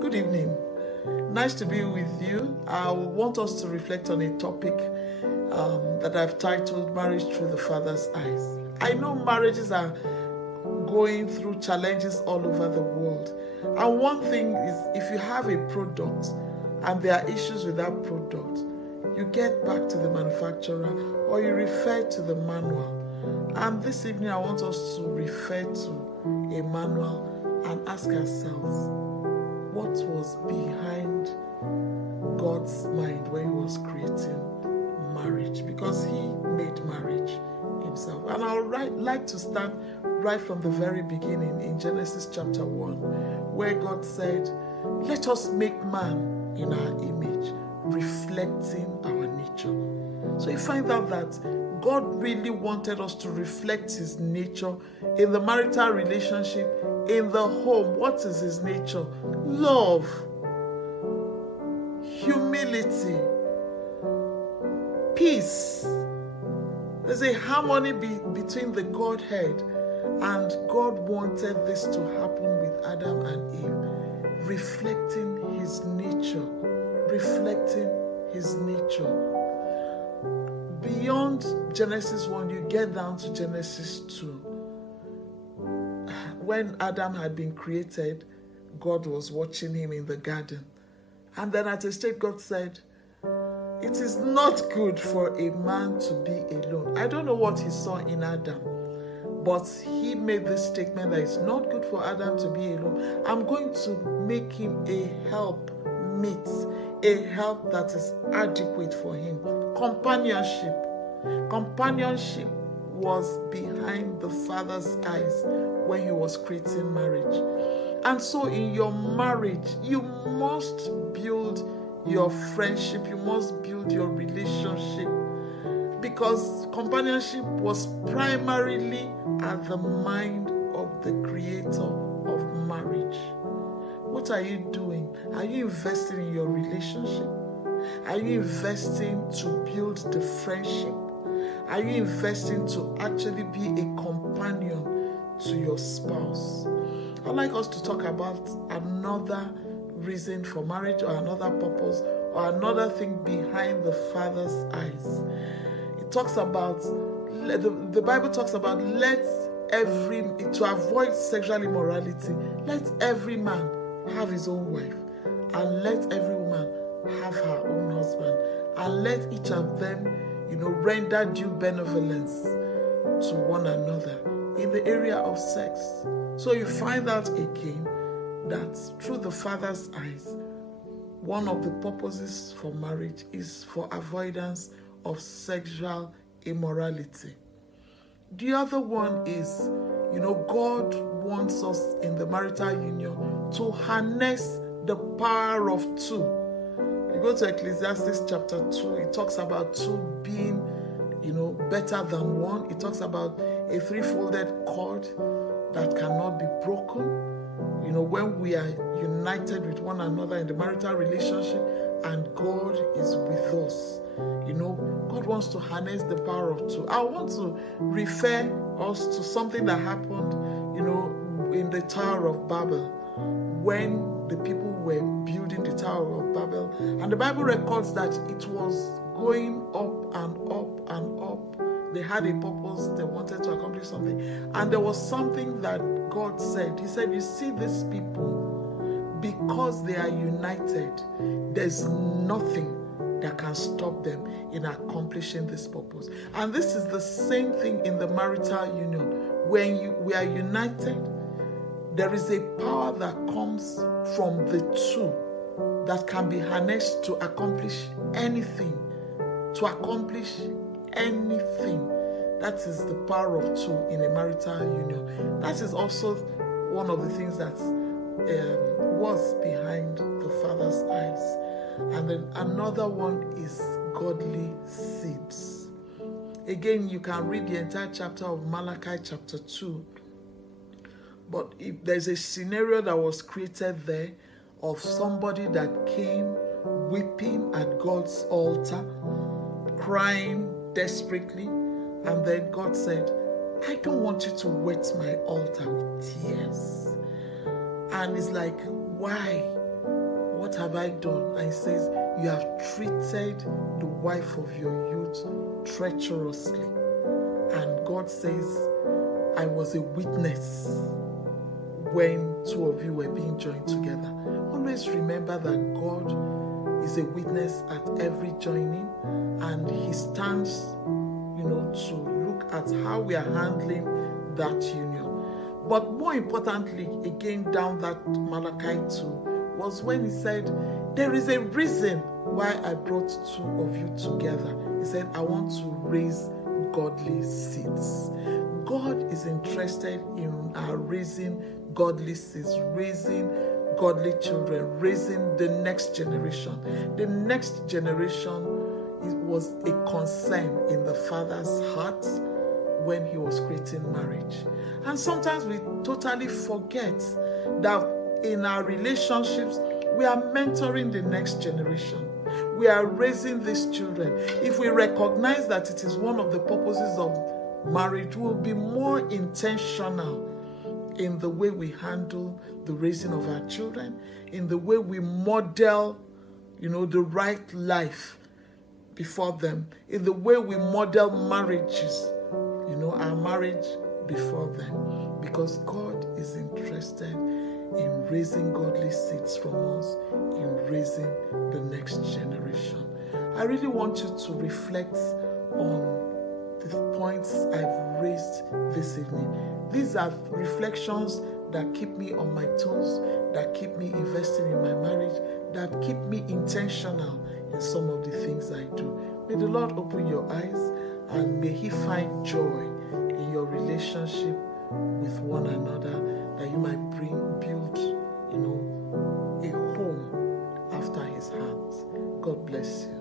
Good evening. Nice to be with you. I want us to reflect on a topic that I've titled Marriage Through the Father's Eyes. I know marriages are going through challenges all over the world. And one thing is, if you have a product and there are issues with that product, you get back to the manufacturer or you refer to the manual. And this evening, I want us to refer to a manual and ask ourselves, what was behind God's mind when He was creating marriage? Because He made marriage Himself. And I would like to start right from the very beginning in Genesis chapter 1, where God said, let us make man in our image, reflecting our nature. So you find out that God really wanted us to reflect His nature in the marital relationship, in the home. What is His nature? Love, humility, peace. There's a harmony between the Godhead, and God wanted this to happen with Adam and Eve, reflecting His nature, reflecting His nature. Beyond Genesis 1, you get down to Genesis 2. When Adam had been created, God was watching him in the garden. And then at a stage, God said, it is not good for a man to be alone. I don't know what He saw in Adam, but He made this statement that it's not good for Adam to be alone. I'm going to make him a help meet, a help that is adequate for him. Companionship. Companionship was behind the Father's eyes when He was creating marriage. And so in your marriage, you must build your friendship, you must build your relationship, because companionship was primarily at the mind of the creator of marriage. What are you doing? Are you investing in your relationship? Are you investing to build the friendship? Are you investing to actually be a companion to your spouse? I'd like us to talk about another reason for marriage, or another purpose, or another thing behind the Father's eyes. It talks about, the Bible talks about, to avoid sexual immorality, let every man have his own wife, and let every woman have her own husband, and let each of them, render due benevolence to one another in the area of sex. So you find out again that through the Father's eyes, one of the purposes for marriage is for avoidance of sexual immorality. The other one is, God wants us in the marital union to harness the power of two. You go to Ecclesiastes chapter 2, it talks about two being, better than one. It talks about a three-folded cord that cannot be broken. When we are united with one another in the marital relationship and God is with us, God wants to harness the power of two. I want to refer us to something that happened, in the Tower of Babel, when the people were building the Tower of Babel. And the Bible records that it was going up and up and up. They had a purpose, they wanted to accomplish something. And there was something that God said. He said, you see these people, because they are united, there's nothing that can stop them in accomplishing this purpose. And this is the same thing in the marital union. When we are united, there is a power that comes from the two that can be harnessed to accomplish anything. To accomplish anything. That is the power of two in a marital union. That is also one of the things that was behind the Father's eyes. And then another one is godly seeds. Again, you can read the entire chapter of Malachi chapter 2. But if there's a scenario that was created there of somebody that came weeping at God's altar, crying desperately, and then God said, I don't want you to wet my altar with tears. And it's like, why? what have I done? And he says, you have treated the wife of your youth treacherously. And God says, I was a witness when two of you were being joined together. Always remember that God is a witness at every joining, and he stands, to look at how we are handling that union. But more importantly, again, down that Malachi 2 was when he said, there is a reason why I brought two of you together. He said, I want to raise godly seeds. God is interested in our raising godly seeds, raising godly children, raising the next generation. The next generation, it was a concern in the Father's heart when he was creating marriage. And sometimes we totally forget that in our relationships, we are mentoring the next generation. We are raising these children. If we recognize that it is one of the purposes of marriage, we will be more intentional in the way we handle the raising of our children, in the way we model, the right life before them, in the way we model marriages, our marriage before them, because God is interested in raising godly seeds from us, in raising the next generation. I really want you to reflect on the points I've raised this evening. These are reflections that keep me on my toes, that keep me investing in my marriage, that keep me intentional in some of the things I do. May the Lord open your eyes, and may he find joy in your relationship with one another, that you might build, a home after his heart. God bless you.